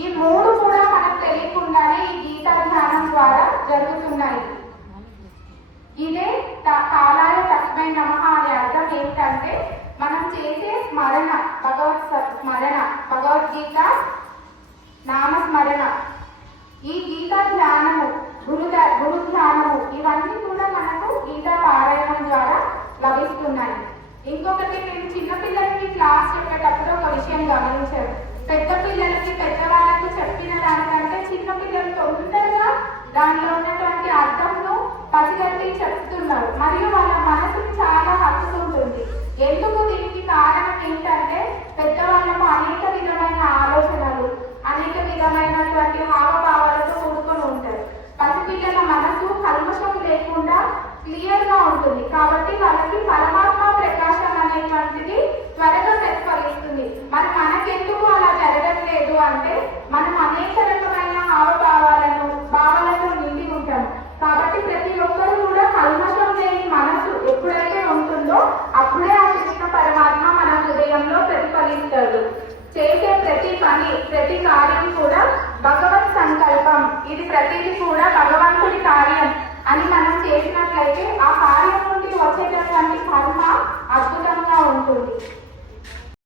ఈ మూడు కూడా మనకు తెలియకుండానే ఈ గీతా ధ్యానం ద్వారా జరుగుతున్నాయి. ఇదే కాలాయ తస్మై నమః అనే అర్థం ఏమిటంటే మనం చేసే స్మరణ, స్మరణ, భగవద్గీత నామస్మరణ, ఈ గీతా ధ్యానము, గురు ధ్యానము, ఇవన్నీ కూడా మనకు గీతా పారాయణం ద్వారా లభిస్తున్నాయి. ఇంకొకటి, నేను చిన్నపిల్లలకి క్లాస్ చెప్పేటప్పుడు ఒక విషయం గమనించాను. పెద్ద పిల్లలకి పెద్దవాళ్ళకి చెప్పిన దానికంటే చిన్నపిల్లలు తొందరగా దానిలో ఉన్నటువంటి అర్థంను పసిగట్టి చెప్తున్నారు మరియు వాళ్ళ మనసుకి చాలా హత్తుకుంటుంది. ఎందుకు? దీనికి కారణం ఏంటంటే పెద్దవాళ్ళకు అనేక విధమైన ఆలోచనలు, అనేక విధమైనటువంటి హావభావాలతో కూడుకొని ఉంటారు. పసిపిల్లల మనసు కల్మషం లేకుండా క్లియర్ గా ఉంటుంది కాబట్టి వాళ్ళకి పరమాత్మ ప్రకాశం అనేటువంటిది త్వరగా ప్రతిఫలిస్తుంది. మరి మనకెందుకు అలా జరగట్లేదు అంటే మనం అనేక రకమైన భావాలతో నిండి ఉంటాం. కాబట్టి ప్రతి ఒక్కరు కూడా కల్మషం లేని మనసు ఎప్పుడైతే ఉంటుందో అప్పుడే ఆ కృష్ణ పరమాత్మ మన హృదయంలో ప్రతిఫలిస్తాడు. చేసే ప్రతి పని, ప్రతి కార్యం కూడా భగవత్ సంకల్పం, ఇది ప్రతిదీ కూడా భగవంతుడి కార్యం అని మనం చేసినట్లయితే